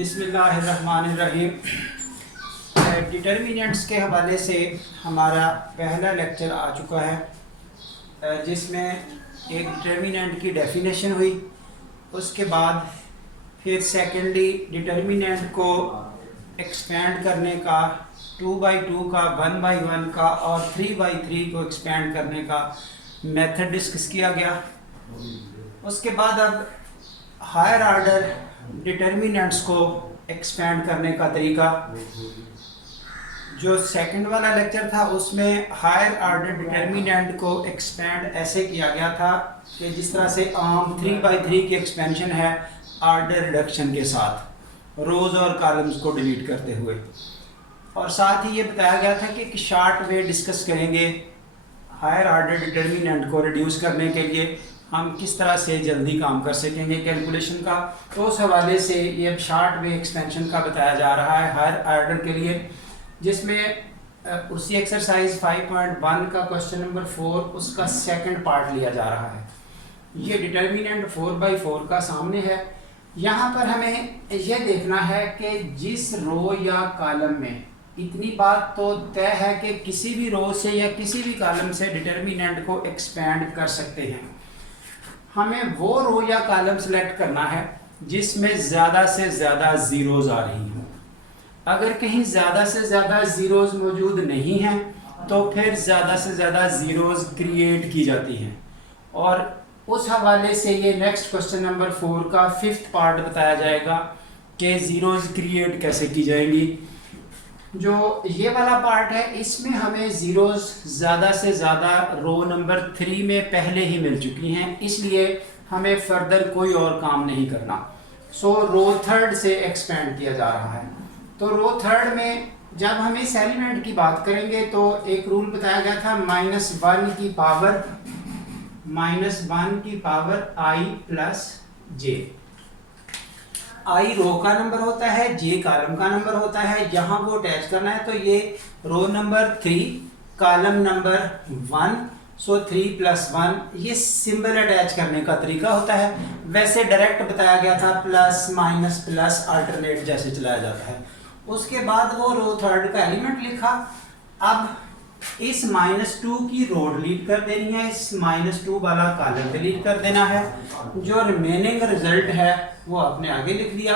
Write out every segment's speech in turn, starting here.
बिस्मिल्लाहिर्रहमानिर्रहीम। डिटर्मिनेंट्स के हवाले से हमारा पहला लेक्चर आ चुका है, जिसमें एक डिटर्मिनेंट की डेफिनेशन हुई। उसके बाद फिर सेकेंडली डिटर्मिनेंट को एक्सपेंड करने का 2/2 का, 1/1 का और 3/3 को एक्सपेंड करने का मेथड डिस्कस किया गया। उसके बाद अब हायर आर्डर डिटर्मिनेंट्स को एक्सपेंड करने का तरीका। जो सेकंड वाला लेक्चर था उसमें हायर आर्डर डिटर्मिनेंट को एक्सपेंड ऐसे किया गया था कि जिस तरह से आम 3/3 की एक्सपेंशन है आर्डर रिडक्शन के साथ, रोज़ और कॉलम्स को डिलीट करते हुए। और साथ ही ये बताया गया था कि एक शॉर्ट वे डिस्कस करेंगे हायर आर्डर डिटर्मिनेंट को रिड्यूस करने के लिए हम किस तरह से जल्दी काम कर सकेंगे कैलकुलेशन का। तो उस हवाले से ये शॉर्ट वे एक्सपेंशन का बताया जा रहा है हायर आर्डर के लिए, जिसमें उसी एक्सरसाइज 5.1 का क्वेश्चन नंबर 4 उसका सेकंड पार्ट लिया जा रहा है। ये डिटर्मिनेंट 4/4 का सामने है। यहाँ पर हमें यह देखना है कि जिस रो या कॉलम में, इतनी बात तो तय है कि किसी भी रो से या किसी भी कॉलम से डिटर्मिनेंट को एक्सपेंड कर सकते हैं। हमें वो रो या कॉलम सेलेक्ट करना है जिसमें ज़्यादा से ज़्यादा ज़ीरोज़ आ रही हों। अगर कहीं ज़्यादा से ज़्यादा ज़ीरोज़ मौजूद नहीं हैं तो फिर ज़्यादा से ज़्यादा ज़ीरोज़ क्रिएट की जाती हैं। और उस हवाले से ये नेक्स्ट क्वेश्चन नंबर 4 का 5th पार्ट बताया जाएगा कि ज़ीरोज़ क्रिएट कैसे की जाएंगी। जो ये वाला पार्ट है इसमें हमें ज़ीरोज़ ज़्यादा से ज़्यादा रो नंबर 3 में पहले ही मिल चुकी हैं, इसलिए हमें फर्दर कोई और काम नहीं करना। सो रो थर्ड से एक्सपेंड किया जा रहा है। तो रो थर्ड में जब हम इस एलिमेंट की बात करेंगे तो एक रूल बताया गया था -1 की पावर i प्लस जे। आई रो का नंबर होता है, जे कॉलम का नंबर होता है। यहाँ वो अटैच करना है तो ये रो नंबर 3 कॉलम नंबर 1, सो 3 + 1 ये सिंबल अटैच करने का तरीका होता है। वैसे डायरेक्ट बताया गया था प्लस माइनस प्लस अल्टरनेट जैसे चलाया जाता है। उसके बाद वो रो थर्ड का एलिमेंट लिखा। अब इस -2 की रो डिलीट कर देनी है, इस -2 वाला कॉलम डिलीट कर देना है। जो रिमेनिंग रिजल्ट है वो आपने आगे लिख दिया।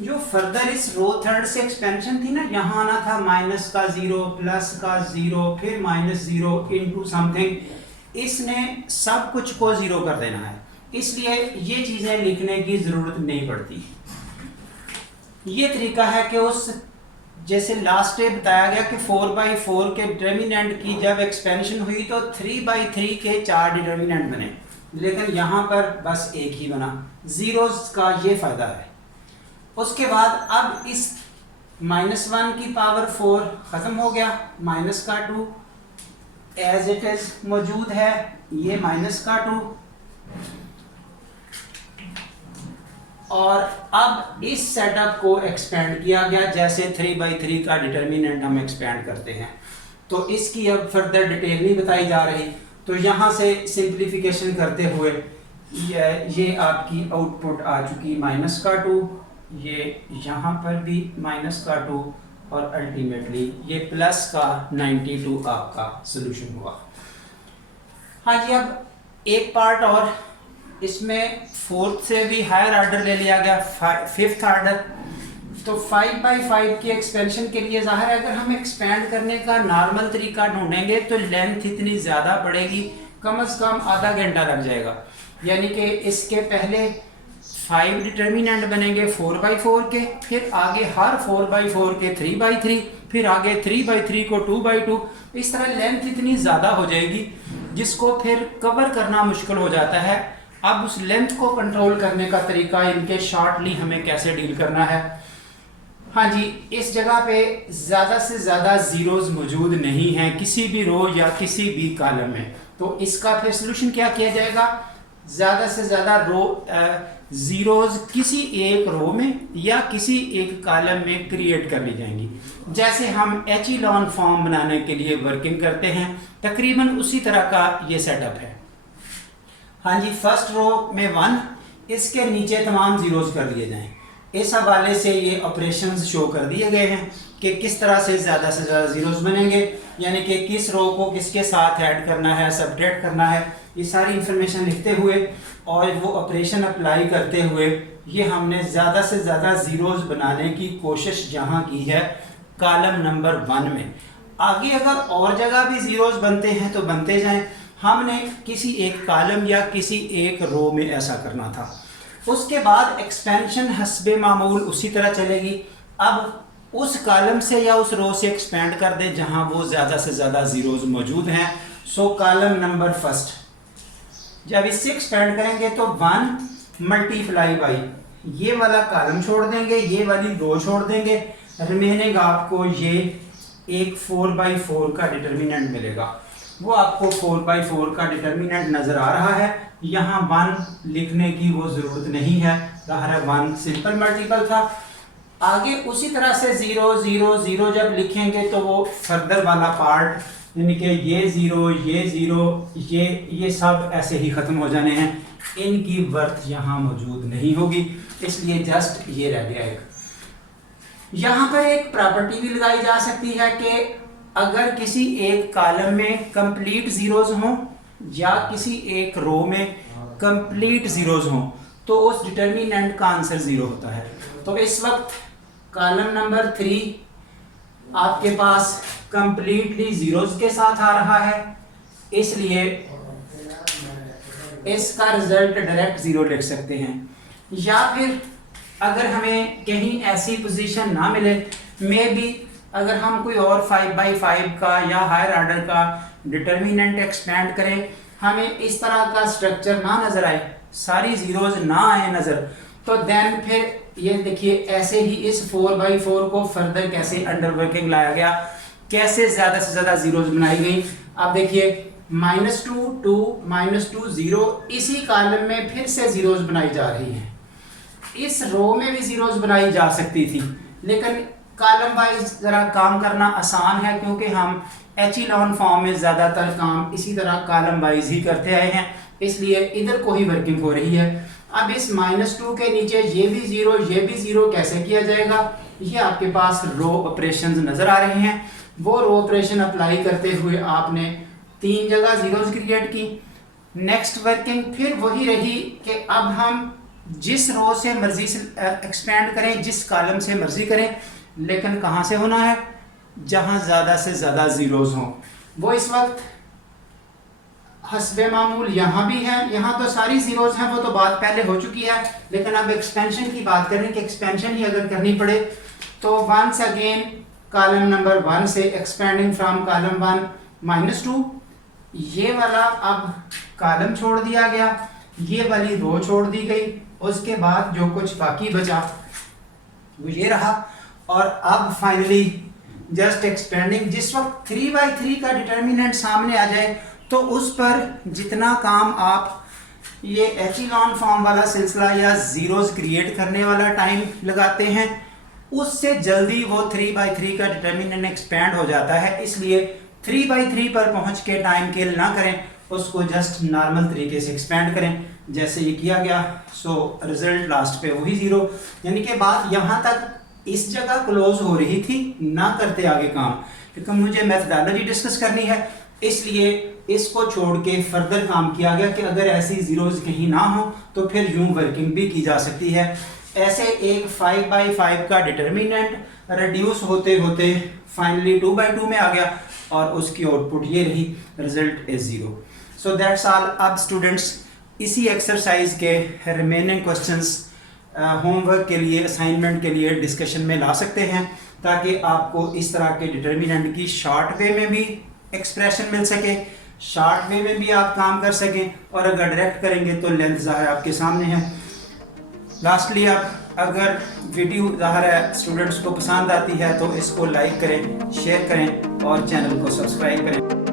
जो फर्दर इस रो थर्ड से एक्सपेंशन थी ना, यहाँ आना था माइनस का 0 प्लस का 0 फिर -0 इनटू समथिंग, इसने सब कुछ को 0 कर देना है, इसलिए ये चीज़ें लिखने की ज़रूरत नहीं पड़ती। ये तरीका है कि उस जैसे लास्ट डे बताया गया कि 4/4 के डिटर्मिनेंट की जब एक्सपेंशन हुई तो 3/3 के 4 डिटर्मिनेंट बने, लेकिन यहाँ पर बस एक ही बना। ज़ीरोज़ का ये फ़ायदा है। उसके बाद अब इस -1 की पावर 4 ख़त्म हो गया, -2 एज इट इज़ मौजूद है, ये -2। और अब इस सेटअप को एक्सपेंड किया गया जैसे 3/3 का डिटर्मिनेंट हम एक्सपेंड करते हैं। तो इसकी अब फर्दर डिटेल नहीं बताई जा रही। तो यहाँ से सिंप्लीफिकेशन करते हुए ये आपकी आउटपुट आ चुकी -2, ये यहाँ पर भी -2 और अल्टीमेटली ये प्लस का 92 आपका सोल्यूशन हुआ। हाँ जी, अब एक पार्ट और इसमें 4th से भी हायर आर्डर ले लिया गया, 5th आर्डर। तो 5/5 की एक्सपेंशन के लिए ज़ाहिर है अगर हम एक्सपेंड करने का नॉर्मल तरीका ढूंढेंगे तो लेंथ इतनी ज़्यादा बढ़ेगी, कम से कम आधा घंटा लग जाएगा। यानी कि इसके पहले 5 डिटर्मिनेंट बनेंगे 4/4 के, फिर आगे हर 4/4 के 3/3, फिर आगे 3/3 को 2/2। इस तरह लेंथ इतनी ज़्यादा हो जाएगी जिसको फिर कवर करना मुश्किल हो जाता है। अब उस लेंथ को कंट्रोल करने का तरीका इनके शॉर्टली हमें कैसे डील करना है। हाँ जी, इस जगह पे ज़्यादा से ज़्यादा ज़ीरोज़ मौजूद नहीं हैं किसी भी रो या किसी भी कॉलम में। तो इसका फिर सोल्यूशन क्या किया जाएगा, ज़्यादा से ज़्यादा ज़ीरोज़ किसी एक रो में या किसी एक कॉलम में क्रिएट कर ली जाएंगी। जैसे हम एचेलॉन फॉर्म बनाने के लिए वर्किंग करते हैं, तकरीबन उसी तरह का ये सेटअप है। हाँ जी, फर्स्ट रो में 1, इसके नीचे तमाम ज़ीरोज़ कर दिए जाएं। इस हवाले से ये ऑपरेशंस शो कर दिए गए हैं कि किस तरह से ज़्यादा ज़ीरोज़ बनेंगे, यानी कि किस रो को किसके साथ ऐड करना है, सबट्रैक्ट करना है, ये सारी इंफॉर्मेशन लिखते हुए और वो ऑपरेशन अप्लाई करते हुए ये हमने ज़्यादा से ज़्यादा ज़ीरोज़ बनाने की कोशिश यहाँ की है कॉलम नंबर 1 में। आगे अगर और जगह भी ज़ीरोज़ बनते हैं तो बनते जाएं, हमने किसी एक कॉलम या किसी एक रो में ऐसा करना था। उसके बाद एक्सपेंशन हस्बे मामूल उसी तरह चलेगी। अब उस कॉलम से या उस रो से एक्सपेंड कर दें जहां वो ज़्यादा से ज़्यादा ज़ीरोज़ मौजूद हैं। सो कॉलम नंबर 1 जब इससे एक्सपेंड करेंगे तो 1 मल्टीप्लाई बाई ये वाला कॉलम छोड़ देंगे, ये वाली रो छोड़ देंगे, रिमेनिंग आपको ये एक 4/4 का डिटर्मिनेंट मिलेगा। वो आपको 4/4 का डिटर्मिनेंट नज़र आ रहा है। यहाँ 1 लिखने की वो ज़रूरत नहीं है, 1 सिंपल मल्टीपल था। आगे उसी तरह से 0 0 0 जब लिखेंगे तो वो फर्दर वाला पार्ट, यानी कि ये 0 ये सब ऐसे ही ख़त्म हो जाने हैं, इनकी वर्थ यहाँ मौजूद नहीं होगी, इसलिए जस्ट ये रह गया एक। यहाँ पर एक प्रॉपर्टी भी लगाई जा सकती है कि अगर किसी एक कॉलम में कंप्लीट ज़ीरोज़ हों या किसी एक रो में कंप्लीट ज़ीरोज़ हों तो उस डिटर्मिनेंट का आंसर 0 होता है। तो इस वक्त कॉलम नंबर 3 आपके पास कंप्लीटली ज़ीरोज़ के साथ आ रहा है, इसलिए इसका रिजल्ट डायरेक्ट 0 लिख सकते हैं। या फिर अगर हमें कहीं ऐसी पोजीशन ना मिले, मे बी अगर हम कोई और 5/5 का या हायर ऑर्डर का डिटर्मिनेंट एक्सपेंड करें, हमें इस तरह का स्ट्रक्चर ना नज़र आए, सारी ज़ीरोज़ ना आए नज़र, तो देन फिर ये देखिए ऐसे ही इस 4/4 को फर्दर कैसे अंडर वर्किंग लाया गया, कैसे ज़्यादा से ज़्यादा ज़ीरोज़ बनाई गई। अब देखिए -2 2 -2 0 इसी कॉलम में फिर से ज़ीरोज़ बनाई जा रही हैं। इस रो में भी ज़ीरोज़ बनाई जा सकती थी, लेकिन कॉलम वाइज ज़रा काम करना आसान है क्योंकि हम एचिलॉन फॉर्म में ज़्यादातर काम इसी तरह कॉलम वाइज ही करते आए हैं, इसलिए इधर को ही वर्किंग हो रही है। अब इस -2 के नीचे ये भी 0 ये भी 0 कैसे किया जाएगा, ये आपके पास रो ऑपरेशंस नज़र आ रहे हैं। वो रो ऑपरेशन अप्लाई करते हुए आपने 3 जगह ज़ीरोज़ क्रिएट की। नेक्स्ट वर्किंग फिर वही रही कि अब हम जिस रो से मर्जी से एक्सपेंड करें, जिस कॉलम से मर्जी करें, लेकिन कहाँ से होना है, जहाँ ज़्यादा से ज़्यादा ज़ीरोज़ हों। वो इस वक्त हस्बे मामूल यहाँ भी है, यहाँ तो सारी ज़ीरोज़ हैं, वो तो बात पहले हो चुकी है, लेकिन अब एक्सपेंशन की बात करें कि एक्सपेंशन ही अगर करनी पड़े तो वंस अगेन कॉलम नंबर 1 से एक्सपेंडिंग फ्रॉम कॉलम 1 -2 ये वाला अब कॉलम छोड़ दिया गया, ये वाली रो छोड़ दी गई, उसके बाद जो कुछ बाकी बचा वो ये रहा। और अब फाइनली जस्ट एक्सपेंडिंग, जिस वक्त 3/3 का डिटर्मिनेंट सामने आ जाए तो उस पर जितना काम आप ये एचिलॉन फॉर्म वाला सिलसिला या ज़ीरोज़ क्रिएट करने वाला टाइम लगाते हैं, उससे जल्दी वो 3/3 का डिटर्मिनेंट एक्सपेंड हो जाता है। इसलिए 3/3 पर पहुंच के टाइम किल ना करें, उसको जस्ट नॉर्मल तरीके से एक्सपेंड करें जैसे ये किया गया। सो रिजल्ट लास्ट पे वही 0, यानी कि बात यहाँ तक इस जगह क्लोज हो रही थी, ना करते आगे काम, क्योंकि मुझे मेथडोलॉजी डिस्कस करनी है, इसलिए इसको छोड़ के फर्दर काम किया गया कि अगर ऐसी ज़ीरोज़ कहीं ना हो तो फिर यूं वर्किंग भी की जा सकती है। ऐसे एक 5/5 का डिटर्मिनेंट रिड्यूस होते होते फाइनली 2/2 में आ गया और उसकी आउटपुट ये रही, result is 0। So that's all. अब स्टूडेंट्स इसी एक्सरसाइज के रिमेनिंग क्वेश्चंस होमवर्क के लिए, असाइनमेंट के लिए डिस्कशन में ला सकते हैं, ताकि आपको इस तरह के डिटर्मिनेंट की शॉर्ट वे में भी एक्सप्रेशन मिल सके, शॉर्ट वे में भी आप काम कर सकें, और अगर डायरेक्ट करेंगे तो लेंथ ज़ाहिर आपके सामने है। लास्टली आप अगर वीडियो ज़ाहिर है स्टूडेंट्स को पसंद आती है तो इसको लाइक करें, शेयर करें और चैनल को सब्सक्राइब करें।